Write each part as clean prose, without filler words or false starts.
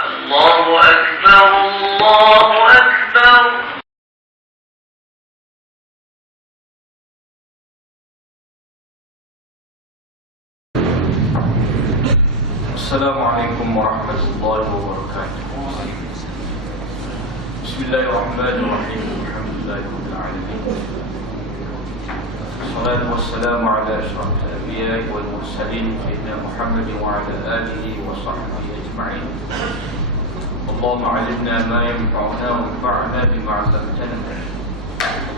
الله أكبر الله أكبر. Assalamualaikum warahmatullahi wabarakatuh. Bismillahirrahmanirrahim. Alhamdulillahirabbil alamin. Wassalatu wassalamu ala asyrafil anbiya'i wal mursalin sayyidina Muhammadin wa ala alihi wa sahbihi ajma'in. Allahumma 'allimna ma yanfa'una wanfa'na bima 'allamtana.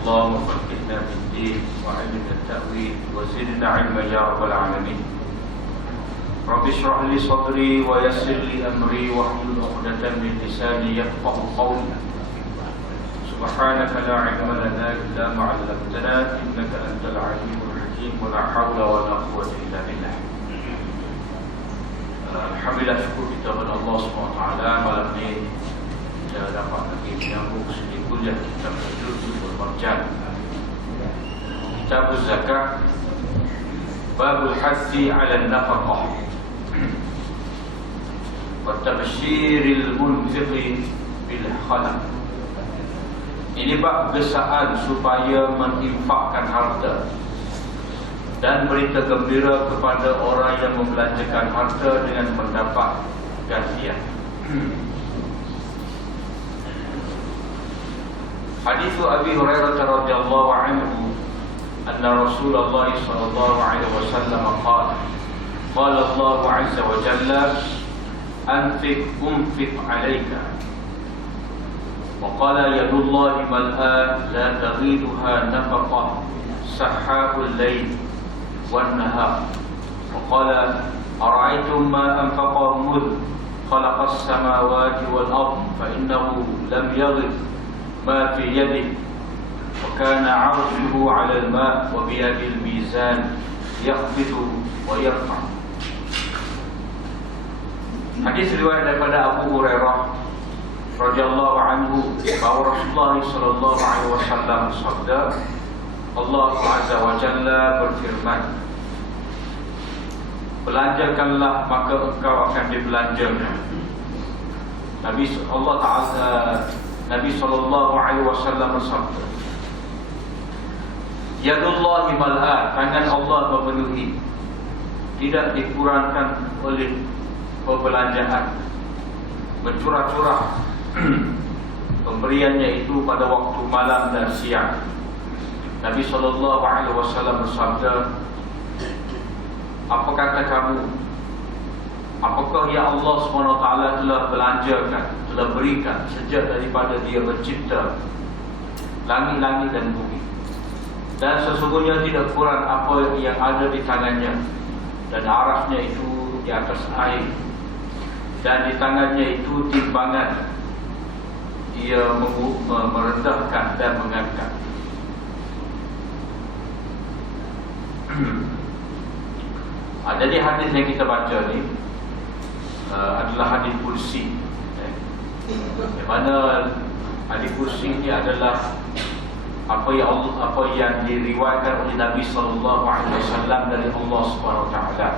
Allahumma faqqihna fid-din wa 'allimna at-ta'wil wa zidna 'ilman ya rabbal alamin. Rabbi shrah li sadri wa yassir li amri wahlul 'uqdatam min lisani yafqahu qawli. Subhanaka la 'ilma lana illa ma 'allamtana innaka antal 'alimul hakim wa la hawla wa la quwwata illa billah. Alhamdulillah, syukur kita kepada Allah SWT. Malam ni kita dapat lagi menyambung sedi kuliah kita berjudul berbaca Kitab Zakat, Babul Hathi 'ala an-nafaqah wa tabsyiril munfiqi bil khalaq. Ini bab gesaan supaya menginfakkan harta dan berita gembira kepada orang yang membelanjakan harta dengan mendapat gantian. Hadis Abi Hurairah radhiyallahu anhu anna Rasulullah sallallahu alaihi wasallam qala Allah azza wa jalla anfiq unfiq 'alayka wa qala yadullahi mal'a la taghiduha nafaqah sahhabul layl wan nahar wa qala ara'aytum ma anfaqa mud khalaqas samawati wal ard fa innahu lam yaghid ma fi yadihi wa kana 'arshuhu 'ala al-ma' wa bi yadil mizan yakhbitu wa yarfa'. Hadis riwayat daripada Abu Hurairah radhiyallahu anhu bahwa Rasulullah sallallahu alaihi wasallam bersabda, Allah azza wa jalla berfirman, belanjakanlah maka engkau akan dibelanjakan. Nabi sallallahu alaihi wasallam bersabda, yadullahi mal'at, tangan Allah memenuhi, tidak dikurangkan oleh perbelanjaan, mencurah-curah pemberiannya itu pada waktu malam dan siang. Nabi sallallahu alaihi wasallam bersabda, apa kata kamu? Apakah ya Allah SWT telah belanjakan, telah berikan sejak daripada dia mencipta langit-langit dan bumi, dan sesungguhnya tidak kurang apa yang ada di tangannya, dan arasnya itu di atas air, dan di tangannya itu timbangan, dia merendahkan dan mengangkat. Jadi hadis yang kita baca ni adalah hadis kursi, di mana hadis kursi ini adalah apa yang diriwayatkan oleh Nabi sallallahu alaihi wasallam dari Allah Subhanahu wa taala.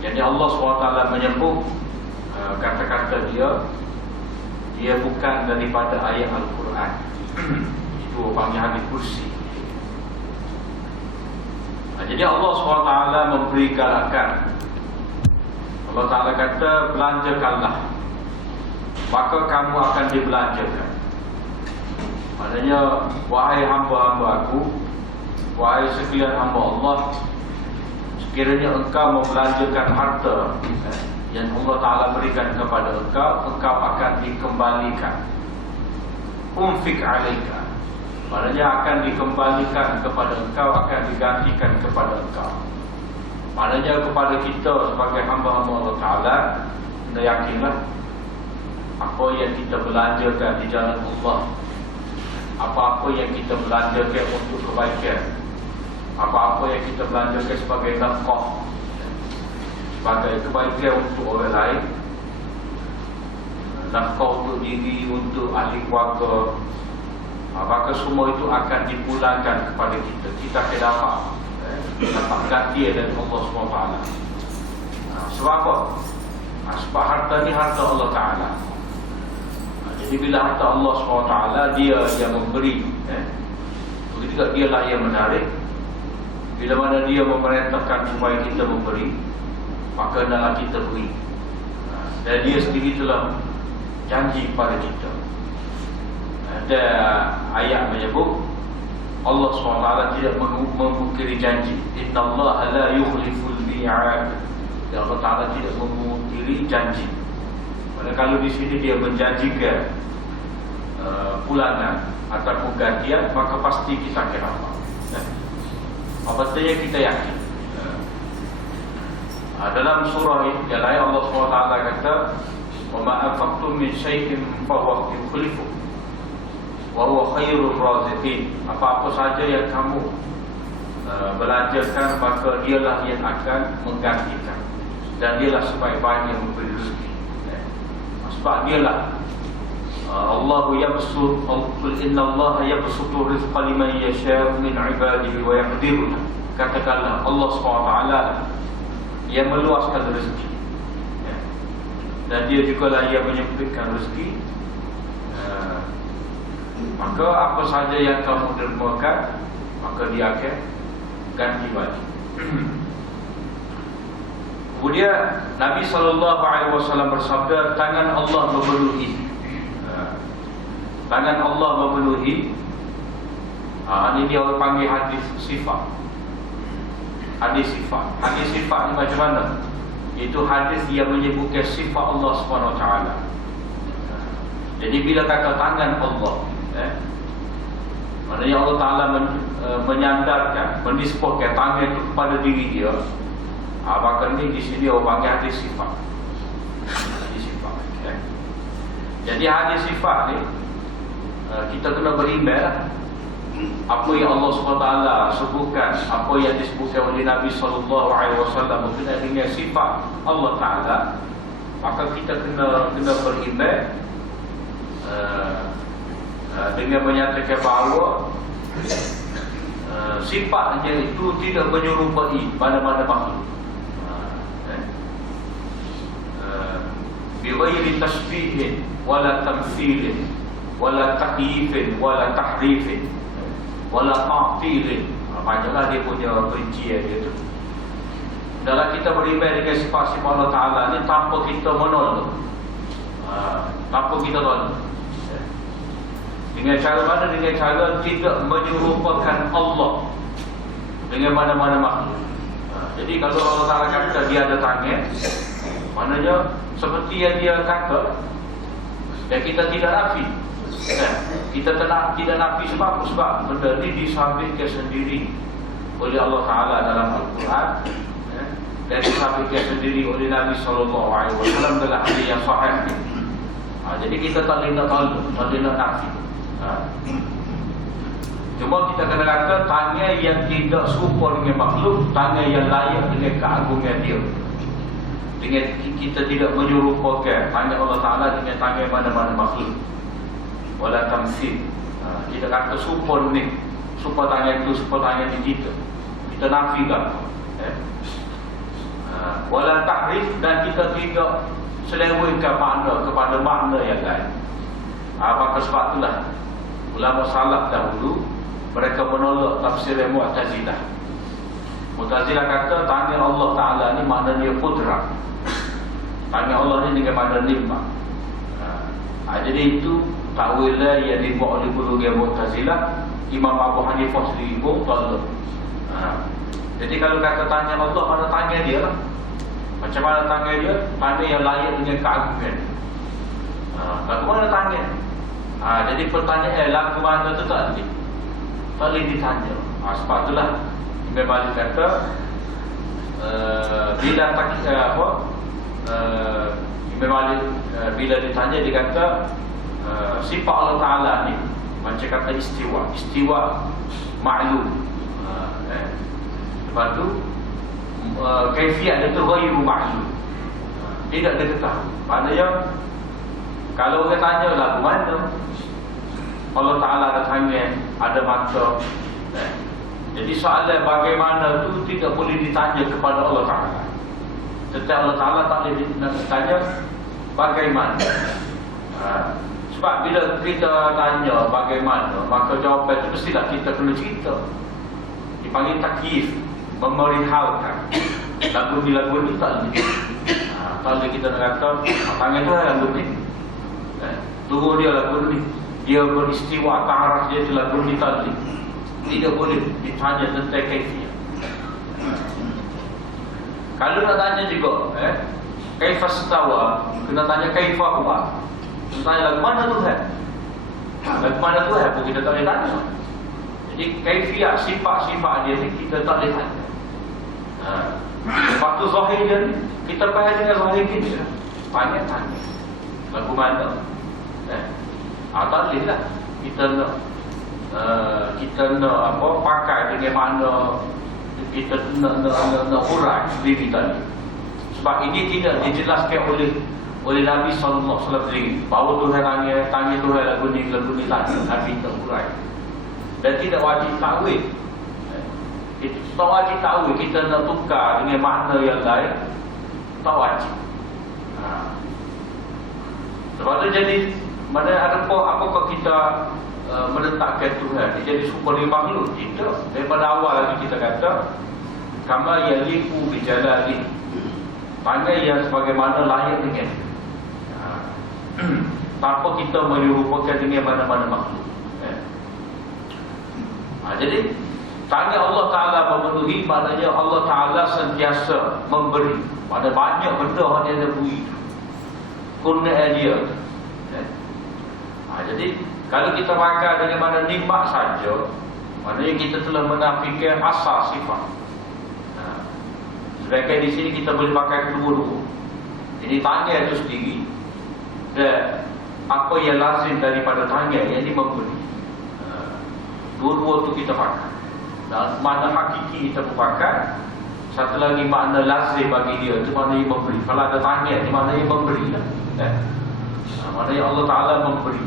Jadi Allah SWT menyebut kata-kata dia bukan daripada ayat Al-Quran. Itu panggil hadis kursi. Jadi Allah SWT memberi galakan. Allah Ta'ala kata, belanjakanlah maka kamu akan dibelanjakan. Maknanya, wahai hamba-hamba aku, wahai sekalian hamba Allah, sekiranya engkau membelanjakan harta yang Allah Ta'ala berikan kepada engkau, engkau akan dikembalikan. Unfiq 'alaika, maknanya akan dikembalikan kepada engkau, akan digantikan kepada engkau. Maknanya kepada kita sebagai hamba-hamba Allah Ta'ala, kita yakinlah apa yang kita belanjakan di jalan Allah, apa-apa yang kita belanjakan untuk kebaikan, apa-apa yang kita belanjakan sebagai nafkah, sebagai kebaikan untuk orang lain, nafkah untuk diri, untuk ahli keluarga, maka semua itu akan dipulangkan kepada kita. Kita akan dapat ganti dari Allah SWT. Sebab apa? Sebab harta ni harta Allah Ta'ala. Jadi bila harta Allah SWT, dia yang memberi, begitu juga dialah yang menarik. Bila mana dia memerintahkan supaya kita memberi, maka hendaklah kita beri. Dan dia sendiri telah janji kepada kita. Ada ayat menyebut Allah SWT tidak memungkiri janji. Inna Allah la yukhliful mi'ad. Allah Ta'ala tidak memungkiri janji. Kalau di sini dia menjanjikan bulanan ataupun gantian, maka pasti kita akan dapat. Apatahnya kita yakin. Dalam surah yang lain Allah SWT kata, "Wa ma anfaqtum min shay'in fa huwa yukhlifuh wa huwa khairur raziqin." Apa-apa saja yang kamu belanjakan, maka dialah yang akan menggantikan, dan dialah sebaik-baik yang memberi rezeki. Sebab dialah Allahu yabsut, qul innallaha yabsutu rizqa liman yasha'u min 'ibadihi wa yaqdiru. Katakanlah Allah SWT yang meluaskan rezeki, dan dia jugalah yang menyempitkan rezeki. Maka apa saja yang kamu dermakan, maka dia akan ganti balik. Kemudian Nabi SAW bersabda, tangan Allah memenuhi. Tangan Allah memenuhi. Ini dia orang panggil hadis sifat. Hadis sifat. Hadis sifat ni macam mana? Itu hadis yang menyebutkan sifat Allah SWT. Jadi bila kata tangan Allah, maknanya Allah Ta'ala menyandarkan, menisbahkan tangan itu kepada diri dia. Maka ni di sini orang panggil hadis sifat. Hadis sifat. Jadi hadis sifat ni kita kena beriman apa yang Allah SWT sebutkan, apa yang disebutkan oleh Nabi SAW berkenaan dengan sifat Allah Ta'ala. Maka kita kena beriman dengan menyatakan bahawa sifatnya itu tidak menyerupai mana-mana makhluk. Bighairi tashbihin wala tamthilin wala takyifin wala tahrifin wala ta'tilin. Banyaklah dia punya perincian dia tu. Dalam kita beriman dengan sifat-sifat Allah Ta'ala ni tanpa kita menolak, tanpa kita tolak. Dengan cara mana? Dengan cara tidak menyerupakan Allah dengan mana-mana makhluk. Jadi kalau Allah Ta'ala kata dia ada tangan, maknanya seperti yang dia kata, dan kita tidak nafi. Kita tidak nafi sebab apa? Sebab benda ini disabitkan sendiri oleh Allah Ta'ala dalam Al-Quran, dan disabitkan sendiri oleh Nabi SAW dalam hadis yang sahih. Jadi kita tak boleh nak tolak, tak boleh nak nafi. Cuma kita kena kata tangan yang tidak serupa dengan makhluk, tangan yang layak dengan keagungan dia. Dengan kita tidak menyerupakan tangan Allah Ta'ala dengan tangan mana-mana makhluk. Wala tamsil. Kita kata serupa ni, serupa tangan itu, serupa tangan di kita. Kita nafikan. Wala tahrif, dan kita tidak selewengkan makna kepada makna yang lain. Maka sebab itulah ulama salaf dahulu mereka menolak tafsir Mu'tazilah. Mu'tazilah kata tangan Allah Ta'ala ni maknanya qudrah. Tangan Allah ni dengan makna nikmat. Jadi itu takwilah yang dibuat oleh golongan Mu'tazilah. Imam Abu Hanifah sendiri pun tolak. Jadi kalau kata tangan Allah, mana tangan dia lah. Macam mana tangan dia? Tangan yang layak dengan keagungan. Lagu mana tangan? Jadi pertanyaan lagu mana tu tak boleh ditanya. Sebab itulah Imam Malik kata bila Imam Malik bila ditanya, dia kata sifat Allah Ta'ala ni macam kata istiwa ma'lum. Lepas tu kaifiat itu ghairu ma'lum, tidak diketahui. Maknanya kalau orang tanya lagu mana Allah Ta'ala ada tangan, ada mata, jadi soalan bagaimana tu tidak boleh ditanya kepada Allah Ta'ala. Tetapi Allah Ta'ala tak boleh nak tanya bagaimana. Sebab bila kita tanya bagaimana, maka jawapan itu mestilah kita kena cerita. Dipanggil takyif, memerihalkan. Lagu ni tak boleh. Tak boleh kita nak kata tangan tu lagu ni, tunggu dia lagu ni, dia beristiwa atas arah dia tu lagu ni, tak boleh. Tidak boleh ditanya tentang kaifiyah. Kalau nak tanya juga kaifah stawa, kena tanya kaifah huwa. Tanya lagu mana Tuhan? Lagu mana Tuhan pun kita tak boleh tanya. Jadi kaifiyah, sifat-sifat dia ni kita tak boleh tanya. Waktu zahir dia ni, kita faham dengan zahir kita. Tanya-tanya lagu mana? Tak boleh lah kita nak apa, pakai dengan mana kita nak hurai diri tadi. Sebab ini tidak dijelaskan oleh Nabi SAW sendiri. Bahawa Tuhan tanya Tuhan lagu ni tadi, Nabi tak hurai. Dan tidak wajib takwil. Tak wajib takwil, kita nak tukar dengan makna yang lain, tak wajib. Sebab tu jadi mana apakah kita meletakkan Tuhan dia jadi supaya makhluk? Tidak. Daripada awal lagi kita kata kama yaliku bijalali, panggil yang sebagaimana layak dengan tanpa kita menyerupakan dengan mana-mana makhluk. Jadi tanya Allah Ta'ala memenuhi, maknanya Allah Ta'ala sentiasa memberi. Pada banyak benda yang dia beri, kurnia dia. Jadi kalau kita pakai dengan mana nikmat saja, maknanya kita telah menafikan asal sifat. Sedangkan di sini kita boleh pakai kedua-dua. Jadi tanya itu sendiri dan apa yang lazim daripada tanya, yang ini memberi. Dua-dua itu kita pakai. Dan makna hakiki kita pakai. Satu lagi makna lazim bagi dia, itu maknanya memberi. Kalau ada tanya, itu maknanya memberi lah. Maknanya Allah Ta'ala memberi.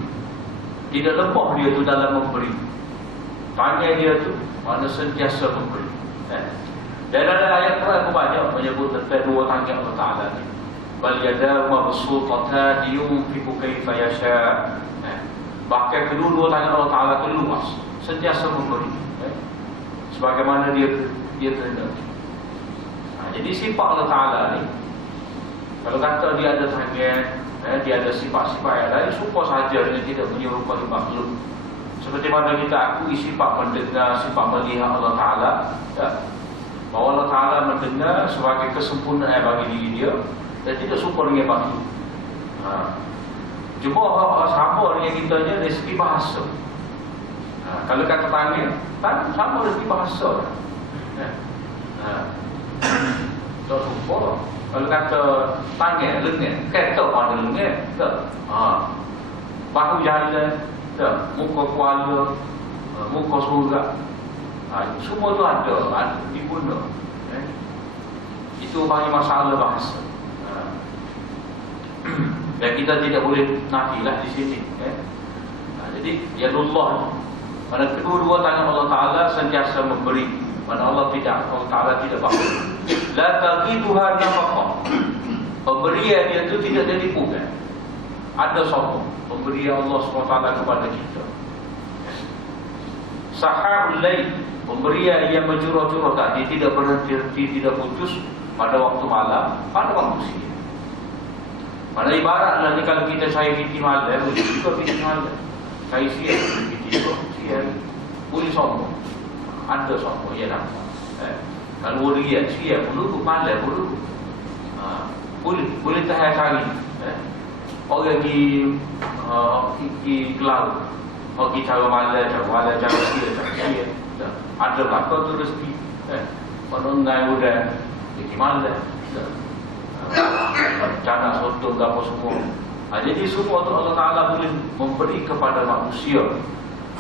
Tidak lemah dia tu dalam memberi. Tanya dia tu makna sentiasa memberi. Dan ada ayat Quran banyak menyebut tentang dua tangan Allah Ta'ala ni. Bal yadahu mabsutatan yunfiqu kaifa yasha. Bahkan kedua-dua tangan Allah Ta'ala itu luas, sentiasa memberi. Sebagaimana dia kehendaki. Jadi sifat Allah Ta'ala ni, kalau kata dia ada tangan, dia ada sifat-sifat yang lain, suka saja dia tidak menyerupai makhluk. Seperti mana kita akui sifat mendengar, sifat melihat Allah Ta'ala, bahawa Allah Ta'ala mendengar sebagai kesempurnaan bagi diri dia dan tidak serupa dengan makhluk. Cuma sama dengan kita je dari segi bahasa. Kalau kata tangan sama dari segi bahasa. Tak serupa. Kalau kata tangan, lengan, kata pada lengan, tak. Bahu jalan, tak. Muka kuala, muka surat, semua tu ada diguna. Itu bagi masalah bahasa. Dan kita tidak boleh nafilah di sini. Jadi ya Allah, mana kedua-dua tangan Allah Ta'ala sentiasa memberi. Mana Allah Ta'ala tidak bakhil. La taqiduha nafaqah. Pemberian dia itu tidak ditipukan. Ada sombong pemberian Allah SWT kepada kita. Saharul lail, pemberian yang mencurah-curah tadi, tidak berhenti, tidak putus pada waktu malam, pada waktu siang. Pada ibaratlah ni, kalau kita saya fitih malam, juga fitih malam. Saya siang, fitih siang, boleh sombong. Ada sombong, ya nampak. Kalau dia siang, dulu malam, dulu boleh tahan hari. Orang pergi ke laut, pergi cara malam, cara siang. Ada apa tu rezeki. Penonai udah pergi malam. Canak soto ke apa semua. Jadi semua tu Allah Ta'ala boleh memberi kepada manusia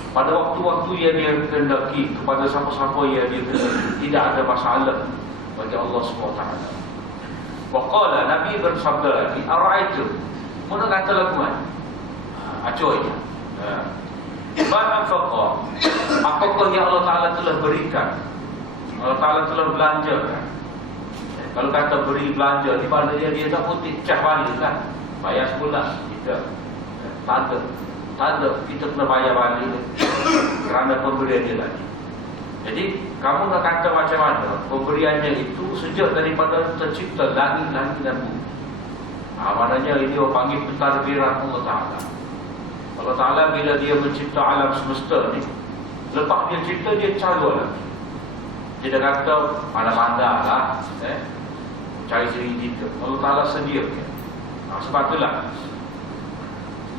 pada waktu-waktu yang dia kehendaki, kepada siapa-siapa yang dia kehendaki. Tidak ada masalah bagi Allah SWT. Waqala, Nabi bersabda lagi, ara'aitu, mana kata lakukan? Acoy. Ma'afaqa, apakah yang Allah Ta'ala telah berikan, Allah Ta'ala telah belanjakan. Kalau kata beri belanja, di mana dia tak putih cah balik kan, bayar sebulan. Kita tak ada, kita kena bayar balik kerana pemberian dia lagi. Jadi kamu nak kata macam mana pemberiannya itu sejak daripada tercipta langit dan bumi. Maknanya ini orang panggil pentadbiran Allah Ta'ala. Allah Ta'ala bila dia mencipta alam semesta ni, lepas dia cipta dia cara lagi. Dia dah kata mana-mana lah cari diri kita. Allah Ta'ala sediakan. Sebab itulah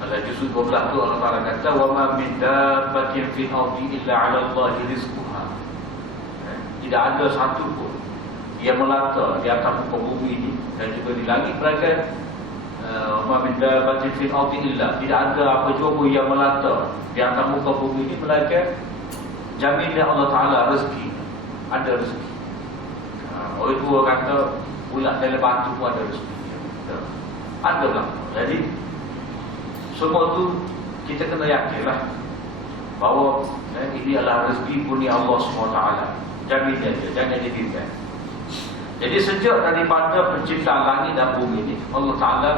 pada juz 12 tu Allah Ta'ala kata wa ma min dabbatin fil ardi illa 'ala Allahi rizquha. Tidak ada satu pun yang melata di atas muka bumi ini dan juga di langit mereka wa ma min dabbatin fil ardi illa, tidak ada apa juga yang melata di atas muka bumi ini melainkan jaminan Allah Ta'ala rezeki. Ada rezeki. Orang tua kata ulat dalam batu pun ada rezeki. Ada lah. Jadi semua tu kita kena yakinlah bahawa ini adalah rezeki kurnia Allah SWT. Jaminan dia, jangan dibimbang. Jadi sejak daripada penciptaan langit dan bumi ini, Allah Ta'ala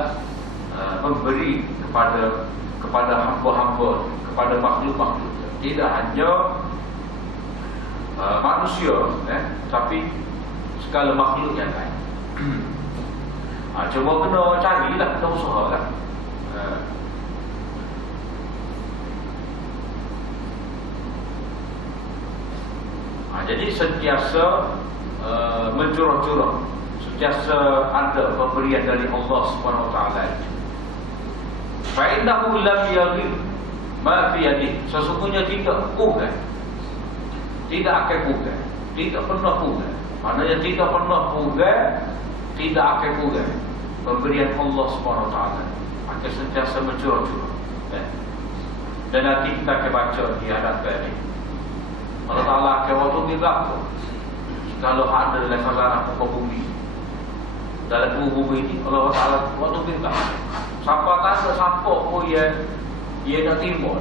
memberi kepada hamba-hamba, kepada makhluk-makhluk. Tidak hanya manusia, tapi segala makhluk yang lain. Cuba kena carilah, kena usahalah. Jadi sentiasa mencurah-curah, sentiasa ada pemberian dari Allah Subhanahu Wa Taala. Fa innahu lam yaghib ma fi yadihi. Sesungguhnya tidak kurang, tidak akan kurang, tidak pernah kurang. Maknanya tidak pernah kurang, tidak akan kurang pemberian Allah Subhanahu Wa Taala. Akan sentiasa mencurah-curah. Dan nanti kita akan baca di hadapan ini. Allah Ta'ala akan waktu berapa kalau ada dalam sasaran muka bumi, dalam bumi ini Allah Ta'ala waktu berapa siapa tak ada siapa pun ia nak timur.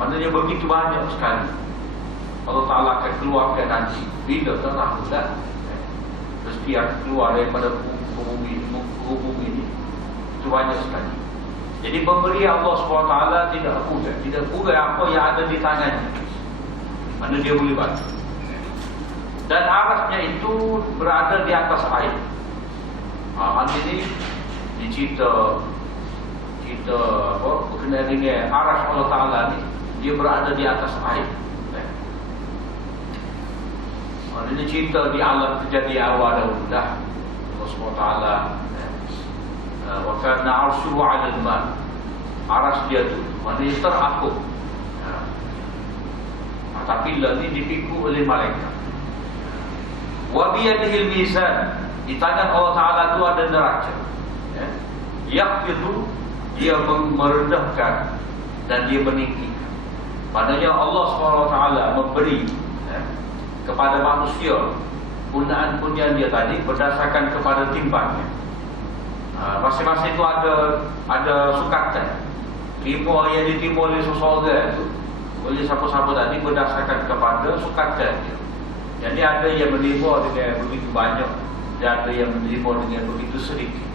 Maknanya begitu banyak sekali Allah Ta'ala akan keluarkan nanti. Bila tak tahu kan rezeki yang keluar daripada bumi ini itu banyak sekali. Jadi pemberian Allah SWT tidak kurang apa yang ada di tangannya, mana dia boleh bantu. Dan arasnya itu berada di atas air. Nanti ini dicerita berkenaan dengan aras Allah Ta'ala ni, dia berada di atas air. Ini cerita di alam kejadian awal dahulu dah. Allah SWT wa kana 'arshuhu 'ala al-ma'. Aras dia tu maknanya terapung. Tapi lagi dipikul oleh malaikat. Wa biyadihil mizan, di tangan Allah Ta'ala itu ada neraca. Yaqfidu, dia merendahkan dan dia meninggikan. Maknanya Allah SWT memberi kepada manusia punaan-punaan dia tadi berdasarkan kepada timbangnya. Masing-masing itu ada sukatan. Timur yang ditimur oleh seseorang itu oleh siapa-siapa tadi berdasarkan kepada sukatan dia. Jadi ada yang menerima dengan begitu banyak dan ada yang menerima dengan begitu sedikit.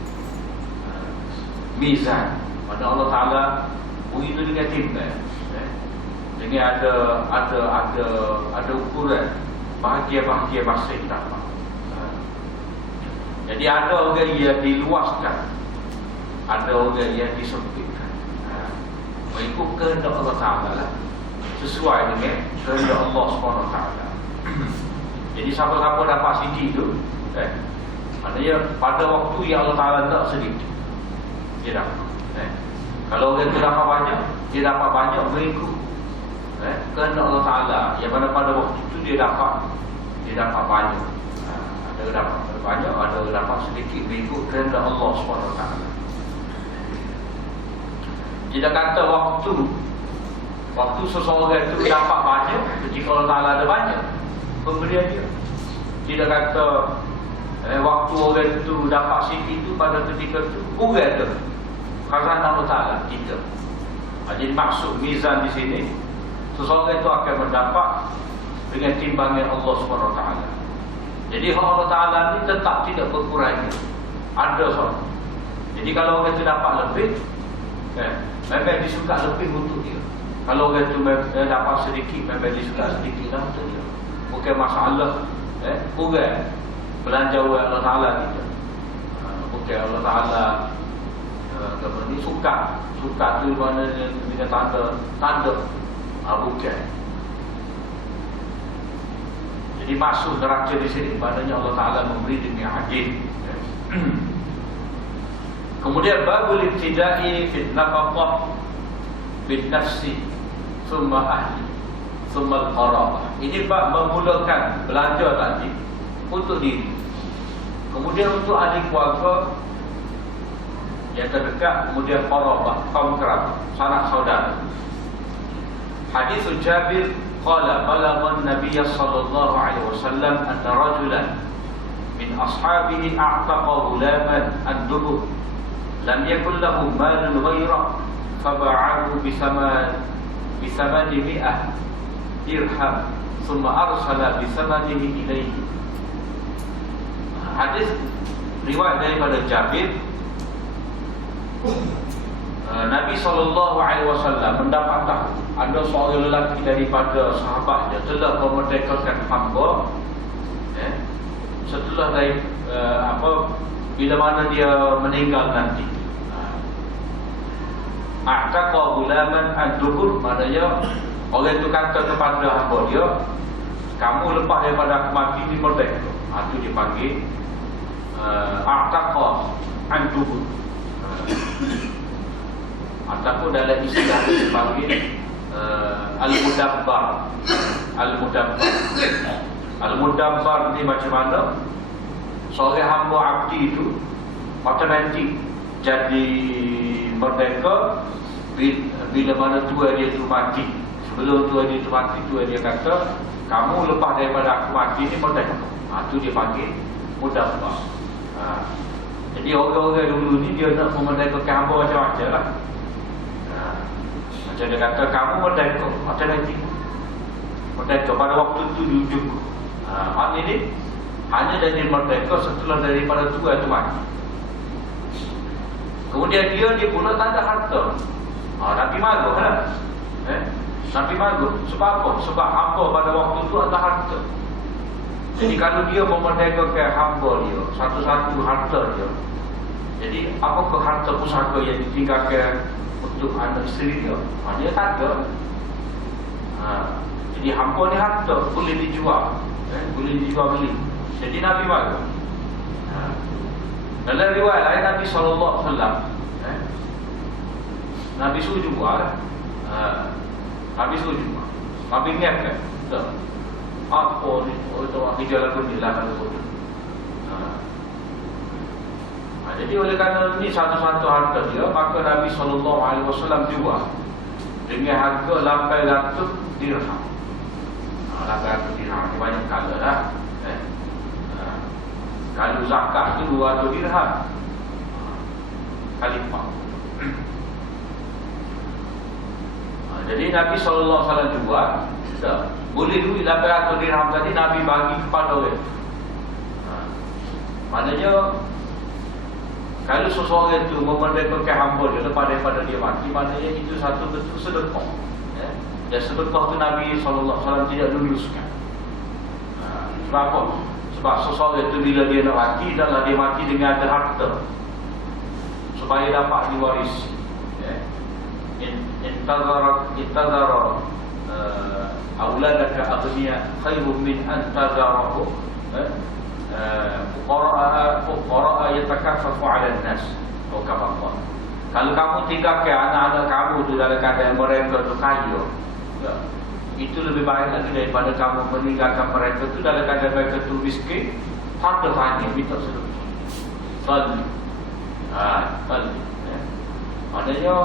Mizan, pada Allah Ta'ala begitu dengan timbang. Dengan ada ukuran bahagia-bahagia masa yang dapat. Jadi ada orang yang diluaskan, ada orang yang disempitkan. Mengikut kehendak Allah Ta'ala lah, sesuai dengan kehendak Allah SWT. Jadi siapa-siapa dapat sedikit tu, maknanya pada waktu yang Allah Ta'ala tak sedikit, dia dapat. Kalau orang tu dapat banyak, dia dapat banyak mengikut kehendak Allah Ta'ala. Yang mana pada waktu itu dia dapat banyak. Ada dapat banyak, ada dapat sedikit mengikut kehendak Allah SWT. Tidak kata waktu seseorang itu dapat banyak ketika Allah Ta'ala ada banyak pemberian dia. Tidak kata waktu orang itu dapat sikit itu pada ketika itu kurang tu khazanah Allah Ta'ala kita. Jadi maksud mizan di sini, seseorang itu akan mendapat dengan timbangan Allah SWT. Jadi hak Allah Ta'ala ni tetap tidak berkurang. Ada soal. Jadi kalau orang itu dapat lebih, memang disuka lebih untuk dia. Kalau orang itu dapat sedikit, memang disuka sedikit lah untuk dia. Bukan masalah, bukan belanja Allah Ta'ala kita. Bukan Allah Ta'ala ni suka tu mana dengan tanda, bukan. Jadi masuk neraka di sini, maknanya Allah Ta'ala memberi dengan adil. Kemudian babul ibtida'i fit nafaqah bin nafsi thumma ahli thumma al-qarabah. Ini bab memulakan belanja tadi untuk diri, kemudian untuk ahli keluarga yang terdekat, kemudian qarabah, kaum kerabat, sanak saudara. Hadis Jabir qala balagha an-nabiy sallallahu alaihi wasallam anna rajulan min ashabihi a'taqa ghulaman ad-dubur lam yakul lahu malun ghayrah faba'ahu bisamani mi'ah dirham thumma arsala bisamanihi ilayhi. Hadis riwayat daripada Jabir. Nabi SAW mendapat tahu ada seorang lelaki daripada sahabatnya telah memerdekakan hamba, setelah dari bila mana dia meninggal nanti. A'taqa ghulaman ad-dubur, maknanya orang itu kata kepada hamba dia, kamu lepas daripada aku mati ni merdeka. Itu dipanggil a'taqa ad-dubur. Ataupun dalam istilah dipanggil al-mudabbar. Al-mudabbar ni macam mana? Seorang hamba abdi itu otomatik jadi merdeka bila mana tua dia tu mati. Sebelum tua dia tu mati, tua dia kata, kamu lepas daripada aku mati ni merdeka. Itu dia panggil mudabbar. Jadi orang-orang dulu ni dia nak memerdekakan hamba macam-macam lah. Macam dia kata, kamu merdeka, otomatik merdeka pada waktu itu diujuk. Hal ini hanya jadi merdeka setelah daripada tua itu mati. Kemudian dia pula tak ada harta. Nabi malu kan? Nabi malu. Sebab apa? Sebab hamba pada waktu itu ada harta. Jadi kalau dia memerdekakan hamba dia, satu-satu harta dia, jadi apakah harta pusaka yang ditinggalkan untuk anak isteri dia? Dia tak ada. Jadi hamba ni harta, boleh dijual, boleh dijual beli. Jadi Nabi malu. Dalam riwayat lain Nabi SAW, Nabi suruh jual. Nabi suruh jual. Nabi ingatkan, apa ni? Orang tiga lagu ni lah kalau betul. Jadi oleh kerana ni satu-satu harta dia, maka Nabi SAW jual dengan harga 800 dirham. 800 dirham ni banyak kala lah. Kalau zakat tu 200 dirham kali 4. Jadi Nabi SAW jual, boleh duit 800 dirham tadi Nabi bagi kepada orang. Maknanya kalau seseorang itu memerdekakan hamba dia lepas daripada dia mati, maknanya itu satu bentuk sedekah. Dan sedekah tu Nabi SAW tidak luluskan. Sebab apa? Sebab seseorang itu bila dia nak mati, adalah dia mati dengan ada harta supaya dapat diwarisi. Intazara auladaka aghniya khairun min antazarahu fuqara yatakaffafu 'ala an-nas. Kalau kamu tinggalkan anak-anak kamu tu dalam keadaan mereka tu kaya, itu lebih baik lagi daripada kamu meninggalkan mereka tu dalam keadaan mereka tu miskin, tak ada tanya, minta sedekah. Salli. Maknanya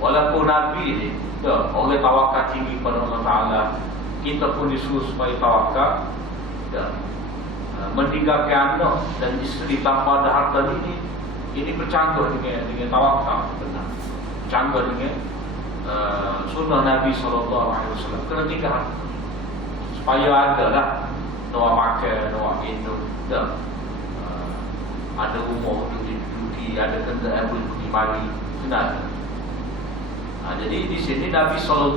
walaupun Nabi ni orang tawakal tinggi kepada Allah Ta'ala, kita pun disuruh supaya tawakal, meninggalkan anak dan isteri tanpa ada harta ini bercanggah dengan tawakal, benar. Bercanggah dengan sunnah Nabi SAW. Kena tinggal harta supaya ada lah nak makan, nak minum, tak. Ada rumah untuk diduduki, ada kenderaan boleh pergi mari, kena ada. Jadi di sini Nabi SAW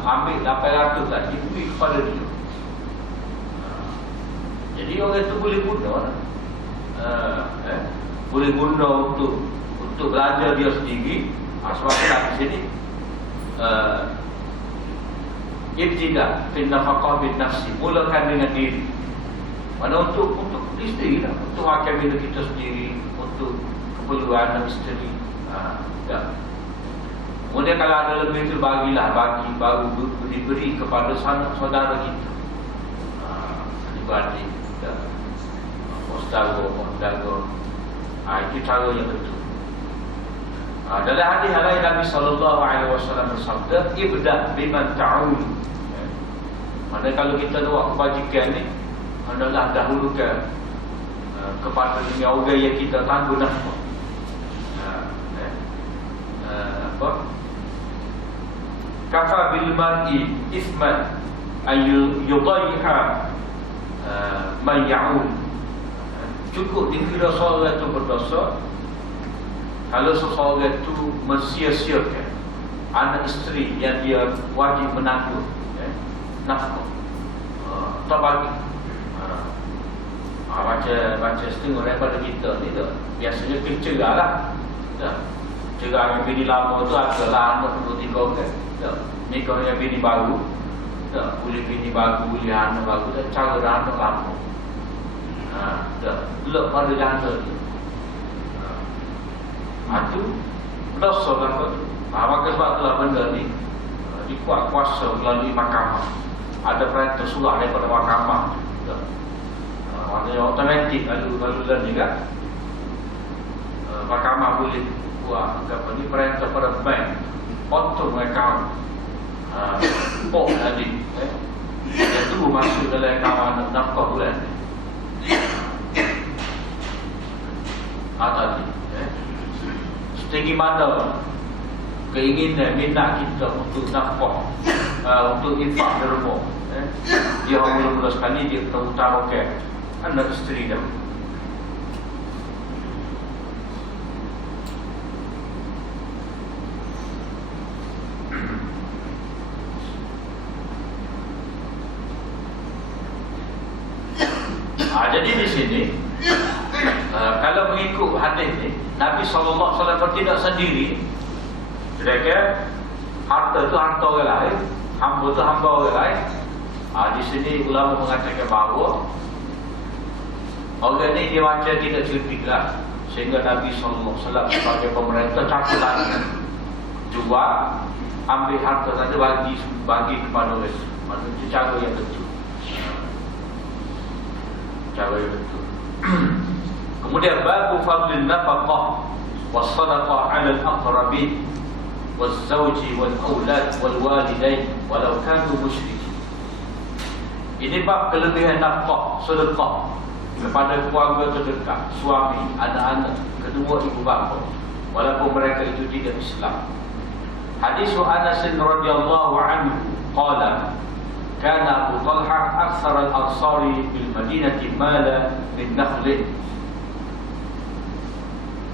ambil 800 tadi beri kepada dia. Jadi orang itu boleh guna, boleh guna untuk belajar dia sendiri. Sebab di sini ibtidah fil nafaqah bin nafsi, mulakan dengan diri. Mana untuk diri sendiri lah, untuk makan bila kita sendiri, untuk keperluan isteri. Ya. Kemudian kalau ada lebih tu bagilah, baru diberi kepada saudara kita. Adik-adik, saudara. Itu cara yang betul. Dalam hadis lain Nabi SAW bersabda, ibda biman ta'ul. Mana kalau kita buat kebajikan ni, adalah dahulukan kepada dunia orang yang kita tangguh nafkah. Kafa bil mar'i isman ay yudayha man ya'ul. Cukup dikira seorang itu berdosa kalau seseorang itu mensia-siakan anak isteri yang dia wajib menanggung nafkah. Tak bagi. Baca setengah daripada kita ni tu biasanya cerah lah. Cerah yang bini lama tu adalah anak untuk 3 orang. Ni kalau yang bini baru, boleh bini baru, boleh anak baru, cara anak lama. Lep pada janda tu. Itu dosa kan tu. Maka sebab itulah benda ni dikuat kuasa melalui mahkamah. Ada perintah surah daripada mahkamah. Maknanya otomatik lalu juga mahkamah boleh buat apa ni perintah pada bank potong akaun pok tadi itu masuk dalam akaun nafkah bulan tadi setinggi mana keinginan minat kita untuk nafkah untuk infak di rumah dia mula-mula sekali dia kena utamakan anak isteri dah. Jadi di sini kalau mengikut hadis ni Nabi SAW bertindak sendiri. Kira-kira harta tu harta orang lain, hamba tu hamba orang lain. Di sini ulama mengatakan bahawa orang ni dia macam tidak cerdik lah. Sehingga Nabi SAW sebagai pemerintah cakupan jual, ambil harta saja bagi kepada orang. Maksudnya cara yang betul. Cara yang betul. Kemudian babu fadlin nafaqah was-sadaqah 'ala al-aqrabin waz-zawji wal-aulad wal-walidain walau kanu musyrikin. Ini bab kelebihan nafkah, sedekah kepada keluarga terdekat, suami, anak-anak, kedua ibu bapa, walaupun mereka itu tidak Islam. Hadis Anas radhiyallahu anhu qala kana Abu Talha aktsar al-ansari bil Madinati mala min nakhlin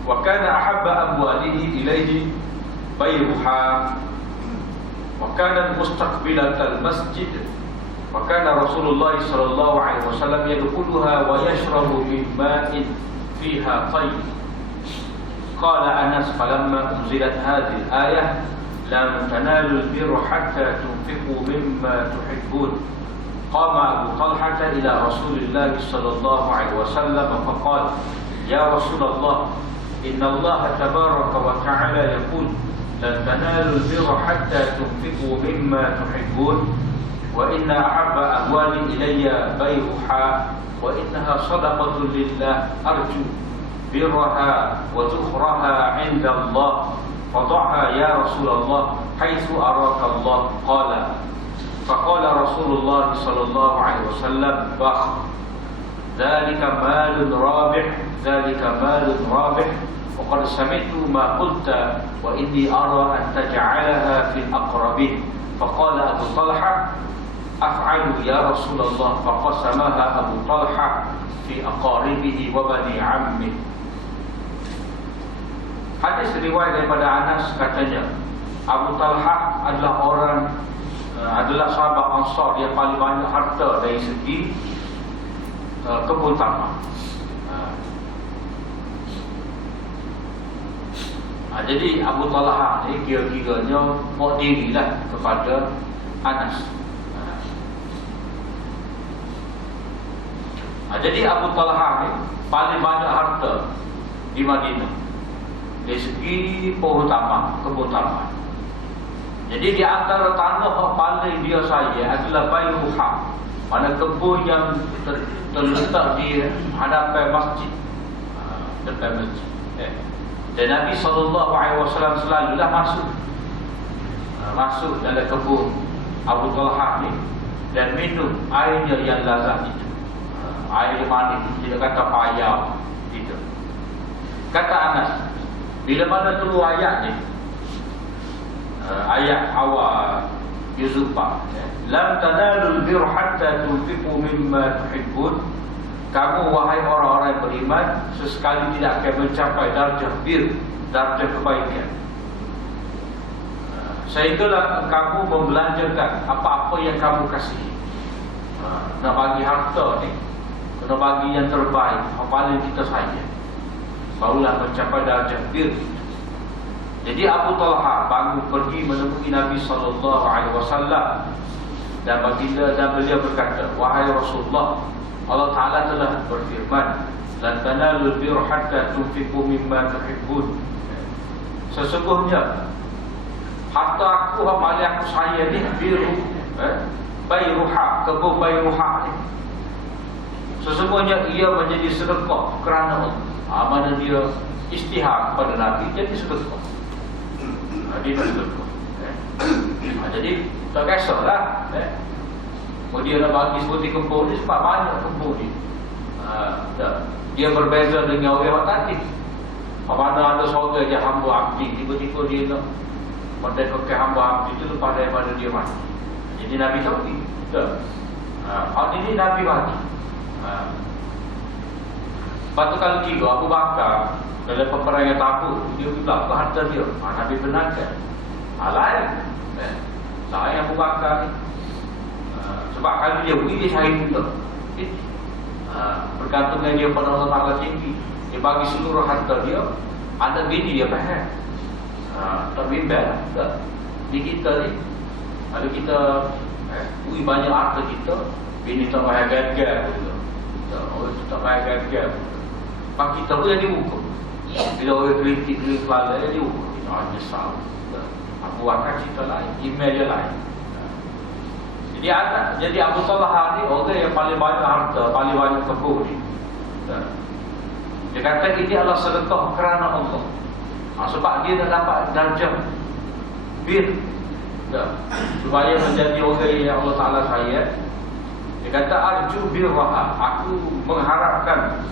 wa kana ahabba amwalihi ilayhi bayruha wa kana mustaqbilat al-masjid wa kana Rasulullah sallallahu alaihi wasallam yadkhuluha wa yashrabu min ma'in fiha tayyib. Qala Anas falamma unzilat hadhihi al-ayah lam tanalu al-birra hatta tunfiqu mimma tuhibbun. Qama Abu Talha ila Rasulillah sallallahu alaihi wasallam faqala ya Rasulullah inna Allah tabaraka wa ta'ala yaqul lan tanalu al-birra hatta tunfiqu mimma tuhibbun wa inna ahabba amwali ilayya bayruha wa innaha sadaqatun lillah arju birraha wa zukhraha 'inda Allah fadhaha ya Rasulullah haitsu araka Allah qala faqala Rasulullah sallallahu alaihi wasallam bah dzalika malun rabih wa qad sami'tu ma qulta wa inni ara an taj'alaha fil aqrabin faqala Abu Talha af'alu ya Rasulullah, faqasamaha Abu Talha fi aqaribihi wa bani ammi. Hadis riwayat daripada Anas, katanya Abu Talha adalah sahabat Ansar yang paling banyak harta dari segi kebun tamak. Jadi Abu Talha ni kira-kiranya buat dirilah kepada Anas. Jadi Abu Talha ni paling banyak harta di Madinah dari segi pohon tamak, kebun tamak. Jadi di antara tanah yang paling dia sayang adalah Bayruha, mana kebun yang terletak di hadapan masjid, depan masjid. Dan Nabi SAW selalulah masuk dalam kebun Abu Talha ni dan minum airnya yang lazat itu, air manis, tidak kata payah itu. Kata Anas, bila mana turun ayat ni, ayat awal Yusuf, lam tanalul birra hatta tunfiqu mimma tuhibbun. Kamu wahai orang-orang yang beriman sesekali tidak akan mencapai darjah bir, darjah kebaikan, sehinggalah kamu membelanjakan apa-apa yang kamu kasihi. Nak bagi harta ni, kena bagi yang terbaik, apa paling kita sayang, barulah mencapai darjah bir. Jadi Abu Talha bangun pergi menemui Nabi SAW dan baginda dan beliau berkata, wahai Rasulullah, Allah Ta'ala telah berfirman, lan tanalul birra hatta tunfiqu mimma tuhibbun. Sesungguhnya harta aku, paling aku sayang ni Bayruha, kebun Bayruha ni. Sesungguhnya ia menjadi sedekah kerana Allah. Mana dia istihar kepada Nabi, jadi sedekah. Dia sedekah. Jadi tak kisahlah. Dia nak bagi seperti kebun ni sebab banyak kebun ni. Dia berbeza dengan orang tadi. Apabila ada seorang yang hamba abdi, tiba-tiba dia nak merdekakan hamba abdi itu lepas daripada dia mati. Jadi Nabi tahu ni. Hal ini Nabi bagi. Lepas tu kali tiga, Abu Bakar dalam peperangan Tabuk, dia bilang ke harta dia, Nabi benarkan. Lain Abu Bakar ni. Sebab kalau dia pergi, dia syahid pula. Bergantungan dia pada Allah Ta'ala tinggi. Dia bagi seluruh harta dia. Anak bini dia faham. Tak bimbang tak? Di kita ni, kalau kita banyak harta kita, bini tak payah gagal pula. Orang tu tak payah gagal pula. Pak kita pun yang dihukum. Bila orang kritik kepala dia dihukum. Kita nyesal. Abu Bakar cerita lain, email dia lain. Jadi Abu Talha ni orang yang paling banyak harta, paling banyak kebun ni. Dia kata ini adalah sedekah kerana Allah. Sebab dia dah dapat darjah bir, supaya menjadi orang yang Allah Ta'ala sayang. Dia kata arju birraha, aku mengharapkan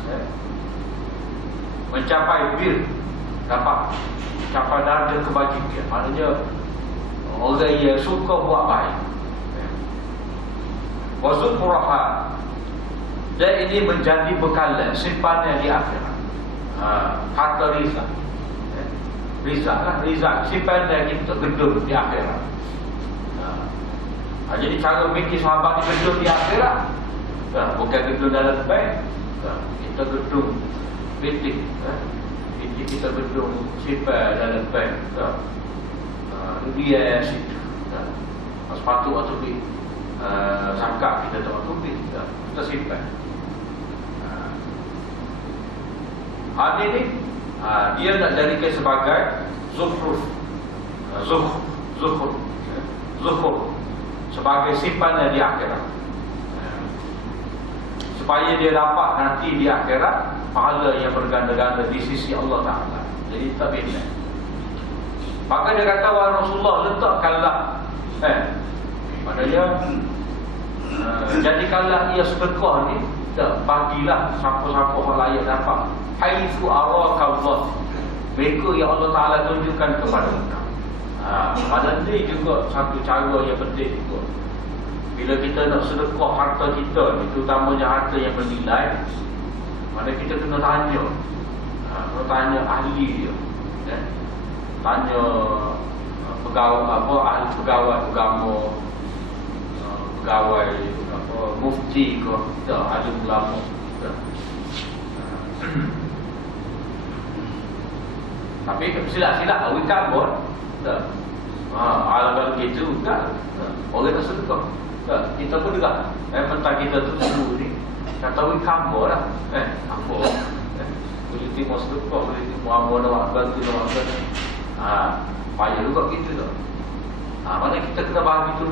mencapai bir, dapat capai darjah kebajikan. Maknanya orang yang suka buat baik. Wazufuraha, dan ini menjadi bekalan simpanan di akhirat. Harta rizak, rizak simpanan kita gedung di akhirat. Jadi cara mikir sahabat ni gedung di akhirat, bukan gedung dalam bank. Kita gedung bitik, kita gedung simpan dalam bank. Dia situ. Sepatu atau zakat kita tak tulis, kita simpan. Hal ini dia nak jadikan sebagai zuhruf, sebagai simpanan di akhirat, supaya dia dapat nanti di akhirat pahala yang berganda-ganda di sisi Allah Ta'ala. Jadi tak bina. Maka dia kata, wahai Rasulullah, letakkanlah maknanya jadikanlah ia sedekah ni, bagilah siapa-siapa orang layak dapat. Haitsu araka Allah, mereka yang Allah Ta'ala tunjukkan kepada engkau. Pada ni juga satu cara yang penting juga. bila kita nak sedekah harta kita ni, terutamanya harta yang bernilai, mana kita kena tanya, kena tanya ahli dia, tanya pegawai ahli pegawai agama, pegawai mufti ke, ahli ulama. Tapi silap-silap awikan pun kalau gitu kan orang tak sedekah. Kita pun juga mentang kita tu dulu ni kata awikan pun lah. Apa boleh timur sedekah, boleh timur amal nak bantu nak bantu. Payah juga gitu tu. Mana kita kena bagi tu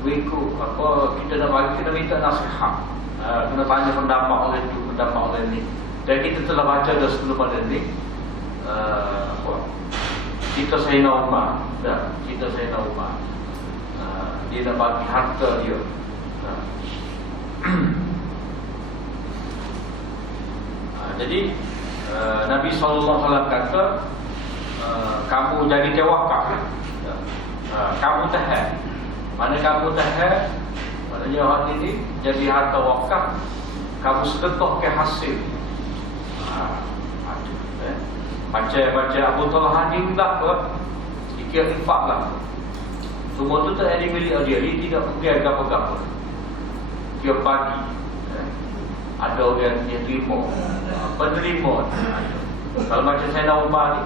Wiku apa kita nak bagi, kita minta nasihat, kena tanya pendapat orang tu, pendapat orang ni. Dan kita telah baca dah sebelum pada ni, kita Sayyidina Umar, kita Sayyidina Umar, dia nak bagi harta dia. Jadi Nabi SAW kata, kamu jadi tawakal, kamu tahan. Mana kamu tahan, maknanya orang ini jadi harta wakaf, kamu sedekah ke hasil. Baca Abu Talha ni pula apa? Sikit infak lah. Semua tu tak ada milik dia, dia tidak pergi agak-agak. Dia bagi. Ada orang yang terima, penerima. Kalau macam Sayyidina Umar ni,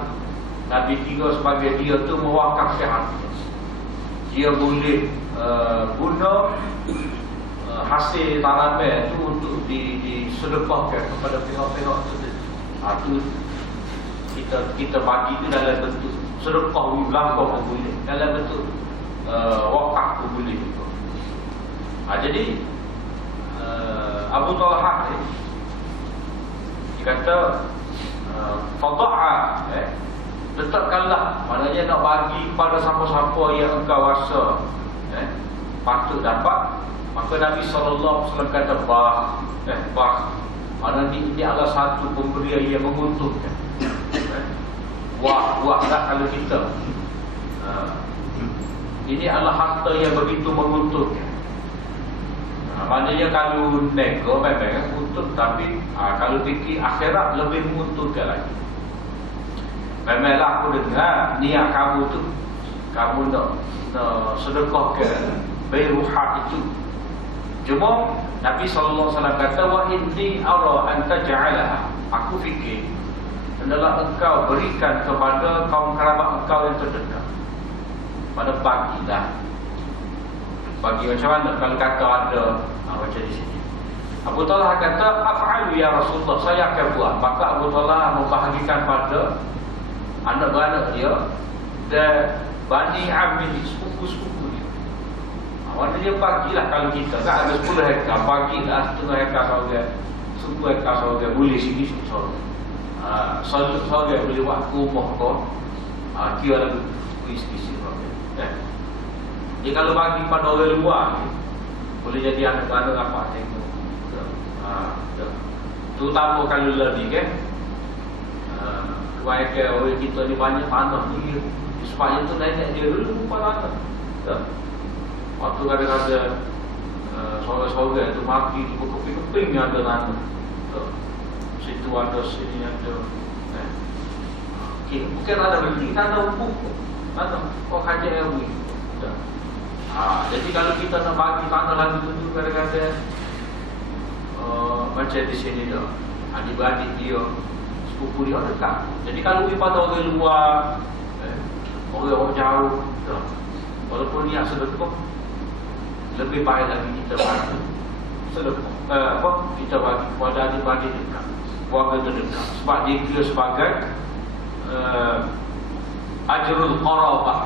Nabi kira sebagai dia tu mewakafkan harta. Dia boleh guna hasil tanaman itu untuk disedekahkan kepada pihak-pihak tertentu. Kita bagi itu dalam bentuk sedekah belangkah pun boleh, dalam bentuk wakaf pun boleh juga. Jadi Abu Talha ni dia kata fada'a, letakkanlah, maknanya nak bagi kepada siapa-siapa yang engkau rasa patut dapat. Maka Nabi SAW kata bah, maknanya ini adalah satu pemberian yang menguntungkan. Wah dah kalau kita ini adalah harta yang begitu menguntungkan. Maknanya kalau nego memang untung, tapi kalau fikir akhirat lebih menguntungkan lagi. Memanglah aku dengar niat kamu tu, kamu nak sedekahkan bayruhat itu. Cuma Nabi SAW kata, wa inni ara an taj'alaha, aku fikir adalah engkau berikan kepada kaum kerabat engkau yang terdekat. Pada bagilah. Bagi macam mana kalau kata ada macam di sini. Abu Talha kata, af'alu ya Rasulullah, saya akan buat. Maka Abu Talha membahagikan pada anak-anak dia dan Bani Amir, sepupu-sepupu dia. Maksudnya dia bagilah. Kalau kita kan ada 10 hektar, bagilah setengah hektar sahaja, 10 hektar sahaja, boleh sini sahaja. Sahaja boleh buat rumah kau, kira lagu isi-isi sahaja. Jadi kalau bagi pada orang luar ni, boleh jadi anak-anak apa tengok. Terutama kalau lebih kan, kebanyakan orang kita ni banyak tanah ni, supaya tu naik dia dulu lupa tanah. Waktu kadang-kadang sore-sore tu mati di keping-keping yang ada tanah. Situ ada, sini ada. Bukan ada beli tanah umpuk, tanah kau kaji yang beli. Jadi kalau kita nak bagi tanah lagi tu kadang-kadang macam di sini dah, adik-adik dia, sepupu dia dekat. Jadi kalau pergi pada orang luar, orang jauh, walaupun niat sedekah, lebih baik lagi kita bagi sedekah. Kita bagi kepada adik-adik dekat, keluarga terdekat, sebab dia kira sebagai ajrul qarabah.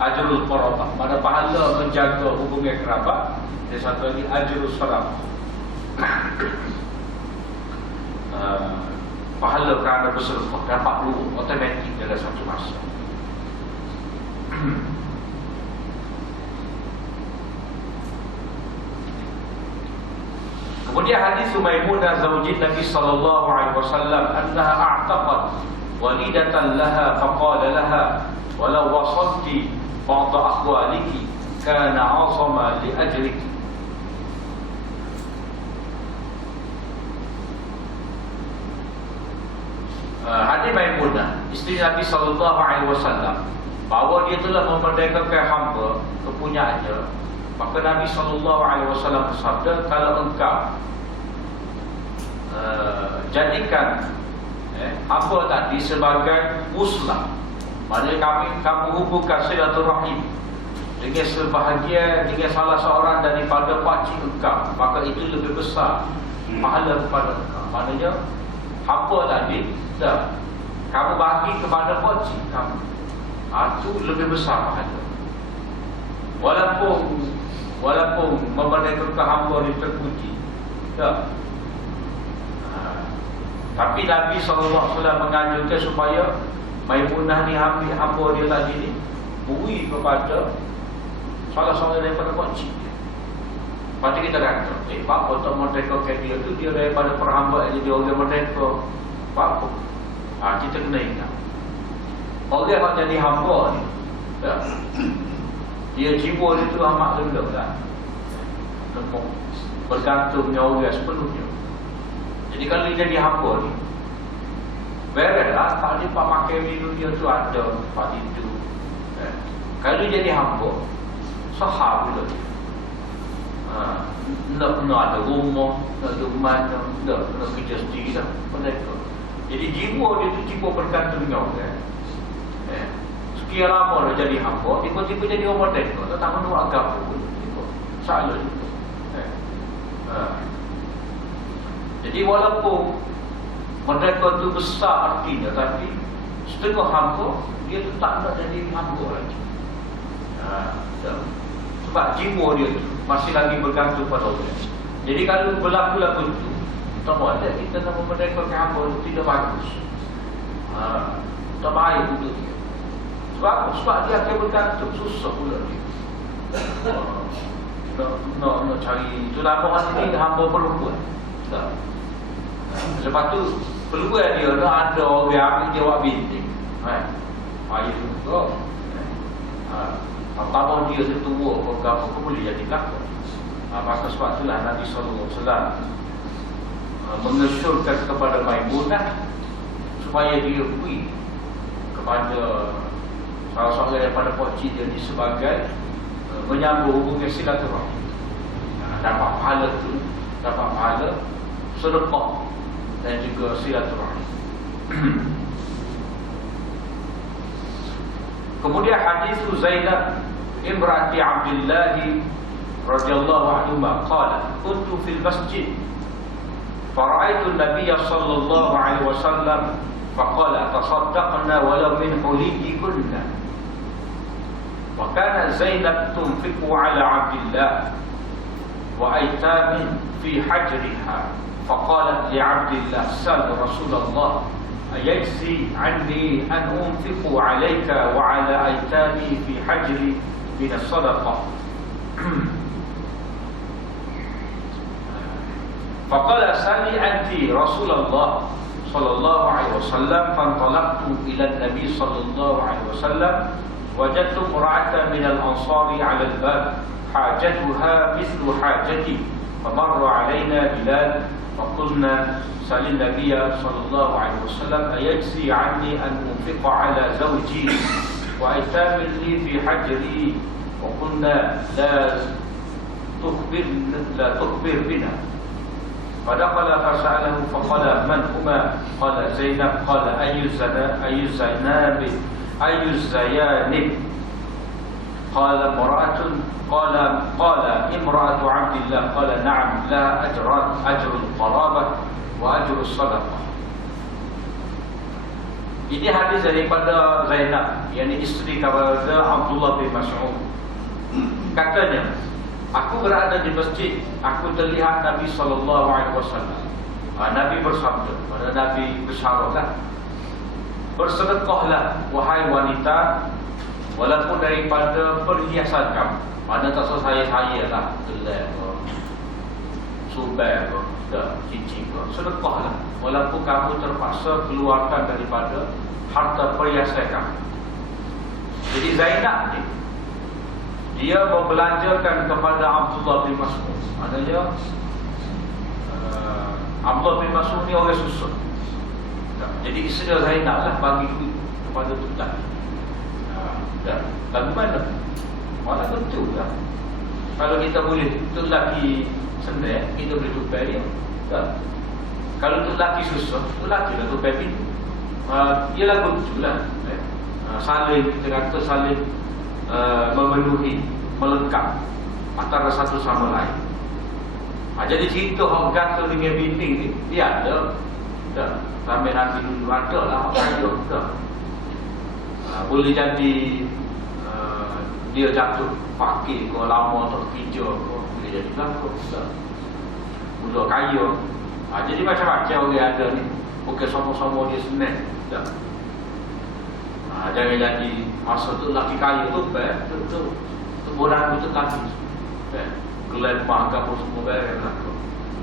Ajrul qarabah, pada pahala menjaga hubungan kerabat. Dan satu lagi ajrul sadaqah, pahala kerana bersedekah, dapat dulu otomatik dalam satu masa. Kemudian hadis Maimunah zaujin Nabi sallallahu alaihi wasallam annaha a'taqat walidatan laha faqala laha walau wasalti ba'da akhwaliki kana 'azama li ajriki. Hadis Maimunah, isteri Nabi SAW, bahawa dia telah memerdekakan hamba kepunyaannya. Maka Nabi SAW bersabda, kalau engkau jadikan hamba tadi sebagai uslah, maknanya kamu hubungkan silaturahim dengan sebahagian dengan salah seorang daripada pakcik engkau, maka itu lebih besar pahala kepada engkau. Maknanya hamba tadi dah kamu bagi kepada pakcik kamu, itu lebih besar pahala. Walaupun memerdekakan hamba itu terpuji, dah. Tapi Nabi SAW menganjurkan supaya Maimunah ni ambil hamba dia tadi ni, beri kepada salah seorang daripada pakcik dia. Lepas tu kita kata, Pak, untuk merdekakan dia tu, dia daripada perhambaan dia orang merdeka. Apa? Kita kena ingat, orang yang jadi hamba ni, dia jiwa dia tu amat rendah lah, lemah, bergantungnya orang sepenuhnya. Jadi kalau dia jadi hamba ni, bereslah, tak dia pak makan minum dia tu ada, pak itu. Kalau dia jadi hamba, sahab bila dia. Nak ada rumah, nak ada mana, nak kerja sendiri dah, mereka. Jadi jiwa dia tu jiwa bergantungnya orang. Sekian lama dia jadi hamba, tiba-tiba jadi orang merdeka, tak menurut agama pun. Salah juga. Jadi walaupun merdeka tu besar artinya, tapi setengah hamba dia tu tak nak jadi hamba lagi. Sebab jiwa dia tu masih lagi bergantung pada orang. Jadi kalau berlaku lagu tu, tak boleh kita nak memerdekakan hamba tu tidak bagus. Tak baik untuk dia. Sebab dia akan bergantung, susah pula dia. Nak cari, itulah apa ni hamba perempuan. Lepas tu peluang dia nak ada orang ambil dia buat bintik. Ayah juga. Pertama dia setua apa boleh jadi belakang. Maka sebab itulah Nabi SAW mengesyorkan kepada Maimunah supaya dia beri kepada salah seorang daripada pakcik dia ni sebagai menyambung hubungan silaturahim. Dapat pahala tu, dapat pahala sedekah dan juga silaturahim. Kemudian hadis Zainab imraati Abdullah radhiyallahu anhu qala kuntu fil masjid fara'aitu an-nabiy sallallahu alaihi wasallam faqala tasaddaqna walau min hulikikunna wa kana Zainab tunfiqu ala Abdullah wa aitamin fi hajriha faqalat li Abdullah sal Rasulullah ayajzi anni an unfiqu alayka wa ala aitami fi hajri min as-sadaqah. Faqala sali anti Rasulullah sallallahu alaihi wasallam fantalaqtu ila an-nabi sallallahu alaihi wasallam wajadtu imra'atan min al-ansari 'ala al-bab hajatuha mithlu hajati famarra 'alaina Bilal faqulna sali an-nabiy sallallahu alaihi wasallam ayajzi 'anni an unfiqa 'ala zawji wa aitamin li fi hajri wa qulna la tukhbir bina. فدخل فسأله فقال من هما قال زينب قال أي الزيانب قال امرأة قال امرأة عبد الله قال نعم لا أجر القرابة وأجر الصدقة. Ini hadis daripada Zainab, yakni isteri kepada Abdullah bin Mas'ud. Katanya, aku berada di masjid, aku terlihat Nabi SAW. Nabi bersabda, pada Nabi bersyaratlah, bersedekahlah wahai wanita, walaupun daripada perhiasan kamu. Mana tak saya lah, gelap ke, subai ke, cincin ke, sedekahlah walaupun kamu terpaksa keluarkan daripada harta perhiasan kamu. Jadi Zainab ni dia membelanjakan kepada Abdullah bin Mas'ud. Maknanya Abdullah bin Mas'ud ni orang susah. Jadi isteri Zainab lah bagi duit kepada Tok Laki. Lagu mana? Malah betul lah. Kalau kita boleh Tok Laki senang, kita boleh tupai dia. Kalau Tok Laki susah, Tok Laki lah tupai pintu. Ia lagu betul lah. Saling, kita kata saling memenuhi, melengkap antara satu sama lain. Jadi cerita orang kata dengan binti ni, dia ada. Sampai Nabi dulu ada lah, orang kaya. Boleh jadi dia jatuh fakir ke lama tak kerja ke, boleh jadi belakang. Budak kaya. Jadi macam-macam orang ada ni. Bukan sama-sama dia senang. Jangan jadi masa tu laki kaya tu betul borang betul laki gelar bangga pun semua barang lah.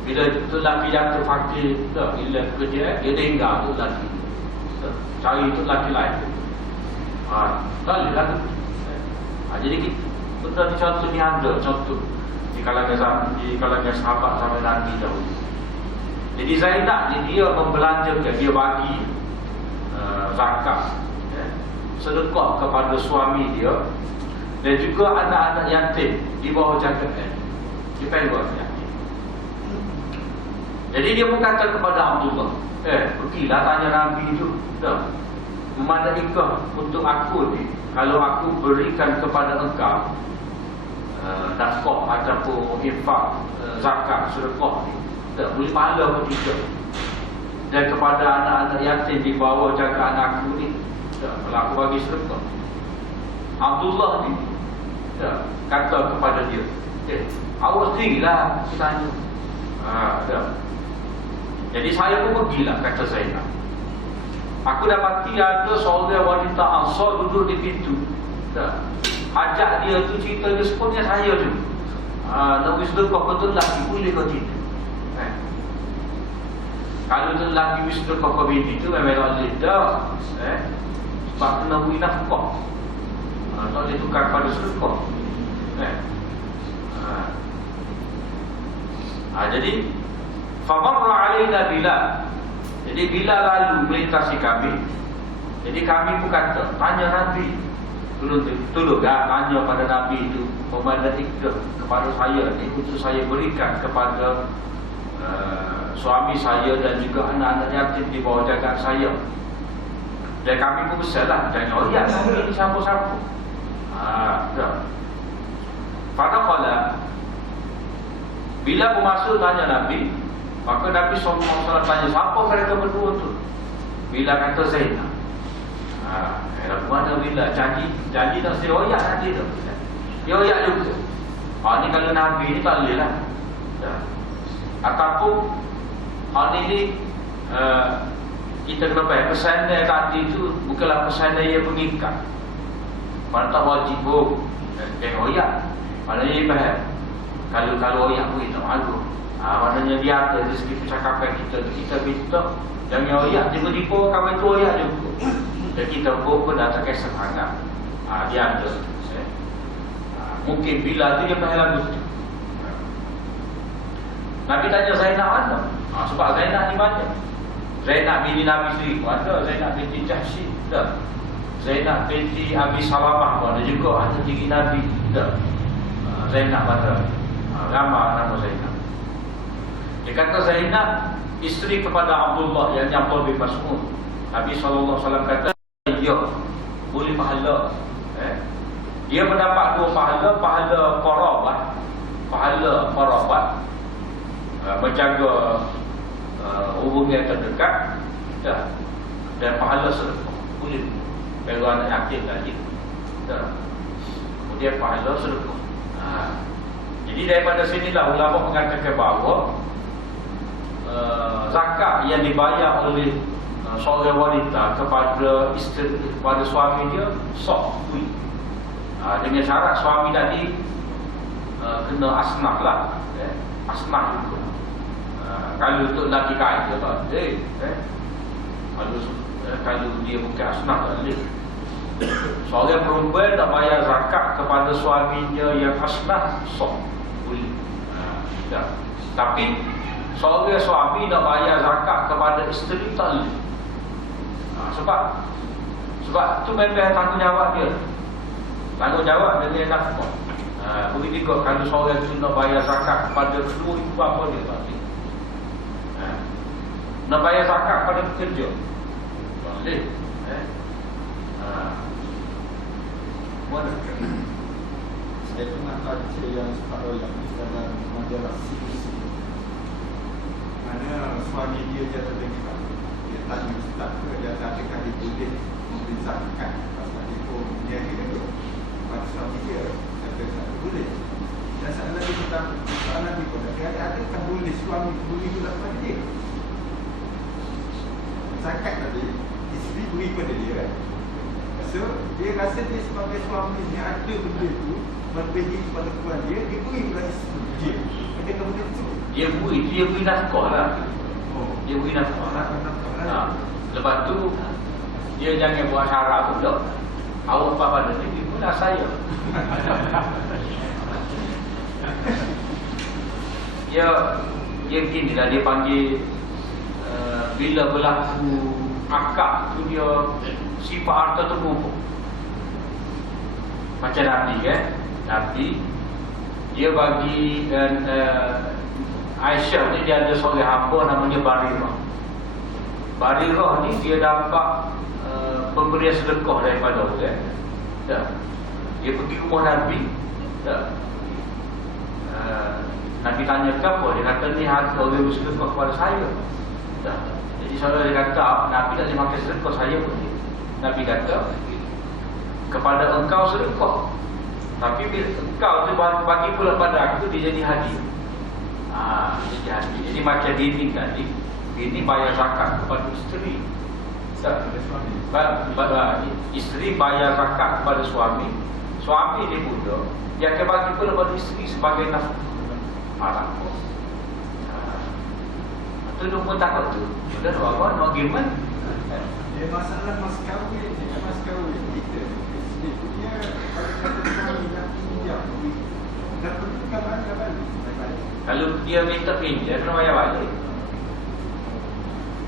Bila tu laki jatuh fakir bila kerja dia tinggal tu laki cari tu laki lain tak boleh lah. Jadi benda ni contoh ni ada contoh di kalangan sahabat sampai Nabi dahulu. Jadi Zainab ni dia membelanjakan, dia bagi zakat, sedekah kepada suami dia dan juga anak-anak yatim di bawah jagaan. Dia panggil yatim. Jadi dia berkata kepada Abdullah, pergilah tanya Nabi tu, mana ikah untuk aku ni, kalau aku berikan kepada engkau nafkah ataupun infak, zakat, sedekah ni, boleh pahala pun tidak. Dan kepada anak-anak yatim di bawah jagaan aku ni, kalau aku bagi sedekah. Abdullah ni kata kepada dia, awak sendirilah tanya. Jadi saya pun pergilah, kata Zainab. Aku dapati ada seorang wanita Ansar duduk di pintu. Ajak dia tu cerita dia sepenuhnya saya tu. Nak beri sedekah betul lagi, boleh kau cerita. Kalau tu lelaki beri sedekah kau bini tu memang tak boleh dah. Sebab kena beri nafkah. Tak boleh tukar pada sedekah. Jadi famarra alaina Bilal. Jadi Bilal lalu melintasi kami. Jadi kami pun kata, tanya Nabi. Tolong tanya pada Nabi itu, memandang ikhrah kepada saya ni untuk saya berikan kepada suami saya dan juga anak-anak yatim di bawah jagaan saya. Dan kami pun besarlah, jangan Nabi ni siapa-siapa. Pada kala bila aku masuk tanya Nabi, maka Nabi SAW tanya, siapa mereka berdua tu? Bila kata Zainab. Lalu mana bila janji tak seroyak nanti tu. Dia oyak juga. Ni kalau Nabi ni tak boleh lah. Ataupun ni kita kena baik pesanan tadi tu bukanlah pesanan yang mengikat. Mana tak wajib pun jangan oyak. Maknanya dia faham. Kalau oyak pun kita malu. Maknanya dia ada dari segi percakapan kita minta jangan oyak, tiba-tiba kawan tu oyak juga. Dan kita pun dah tak kisah sangat. Dia ada. Mungkin bila tu dia faham lagu tu. Nabi tanya Zainab mana? Sebab Zainab ni banyak. Zainab binti Nabi sendiri pun ada. Zainab binti Jahsy ada. Zainab binti Abi Salamah pun ada juga. Ada tinggi Nabi ada. Zainab ada. Ramai nama Zainab. Dia kata Zainab isteri kepada Abdullah yang Abdullah bin Mas'ud. Nabi SAW kata, ya, boleh pahala. Dia mendapat dua pahala. Pahala qarabat, menjaga hubungan terdekat, dan pahala sedekah. Boleh kalau anak yatim lagi. Kemudian pahala sedekah. Jadi daripada sinilah ulama mengatakan bahawa zakat yang dibayar oleh seorang wanita kepada isteri, kepada suami dia sah duit. Dengan syarat suami tadi kena asnaf lah. Asnaf juga. Kalau untuk lelaki kaya tak boleh. Kalau dia bukan asnaf tak boleh. Seorang perempuan nak bayar zakat kepada suaminya yang asnah, sok boleh. Ya. Tapi seorang suami nak bayar zakat kepada isteri tak boleh. Sebab tu memang tanggungjawab dia. Tanggungjawab dengan nafkah. Begitu juga kalau seorang tu nak bayar zakat kepada kedua ibu bapa dia tak boleh. Nak bayar zakat kepada pekerja tak boleh. Mana? Saya pernah baca yang separuh yang dalam majalah CBC, mana suami dia jatuh dekat, dia tanya ustaz ke dia adakah dia boleh memberi zakat pasal dia pun niaga tu. Maka suami dia kata tak boleh. Dan saat lagi kita soalan dia pun adakah boleh suami beri pula kepada dia zakat tadi, isteri beri kepada dia kan. So, dia rasa dia sebagai suami ni ada benda tu berbeza kepada tuan dia beri pula isteri dia. Adakah benda tu? Dia beri nafkah lah. Dia beri nafkah lah. Lepas tu dia jangan buat syarat pula. Awak buat pada ni pula saya. Dia begini lah, dia panggil bila berlaku akad tu dia sifat harta terkumpul. Macam Nabi kan, Nabi dia bagi Aisyah ni dia ada seorang hamba namanya Barirah. Barirah ni dia dapat pemberian sedekah daripada Allah. Dia pergi rumah Nabi. Nabi tanya kenapa, dia kata ni harta orang bersedekah kepada saya. Jadi saudara dia kata Nabi tak boleh makan sedekah, saya pun. Nabi kata kepada engkau sedekah, tapi bila engkau tu bagi pula pada aku, dia jadi hadiah. Jadi hadiah. Jadi macam bini tadi, bini bayar zakat kepada isteri. Isteri bayar zakat kepada suami, suami dia pula dia akan bagi pula pada isteri sebagai nafkah. Tu dia pun takut tu. Sudah apa nak agreement. Dia masalah mas kahwin kita. Dia punya kalau nak pinjam, dah perlukan mana balik. Kalau dia minta pinjam, kena bayar balik.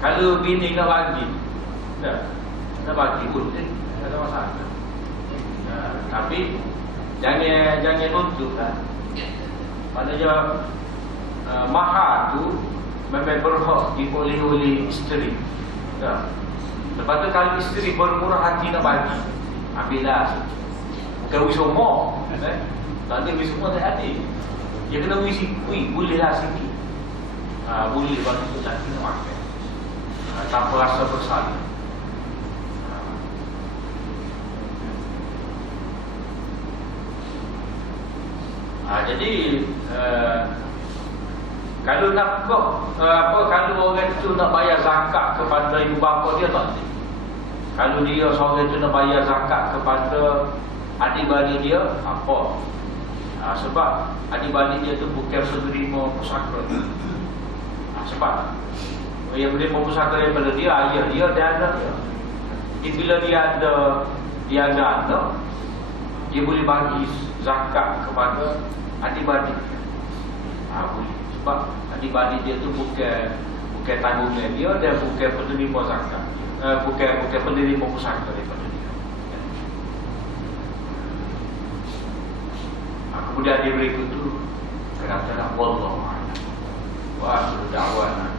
Kalau bini nak bagi, nak bagi pun tak ada masalah. Tapi jangan nuntut lah. Maknanya mahar tu memang berhak diboleh oleh isteri. Lepas tu kalau isteri bermurah hati nak bagi, ambillah. Bukan wis semua, nanti wis semua tak ada. Dia kena wis bolehlah sikit. Boleh bagi tu lelaki nak makan. Tanpa rasa bersalah. Jadi kalau nafkah kalau orang tu nak bayar zakat kepada ibu bapa dia tak boleh. Kalau dia seorang tu nak bayar zakat kepada adik-beradik dia, apa? Sebab adik-beradik dia tu bukan penerima pusaka. Sebab yang menerima pusaka daripada dia, ayah dia dan anak dia. Jadi bila dia ada anak, dia boleh bagi zakat kepada adik-beradik dia. Boleh. Sebab adik-beradik dia tu bukan tanggungan dia dan bukan penerima zakat. Bukan penerima pusaka daripada dia. Kemudian dia berikut tu kata-kata wallahu a'lam. Wa akhiru da'wana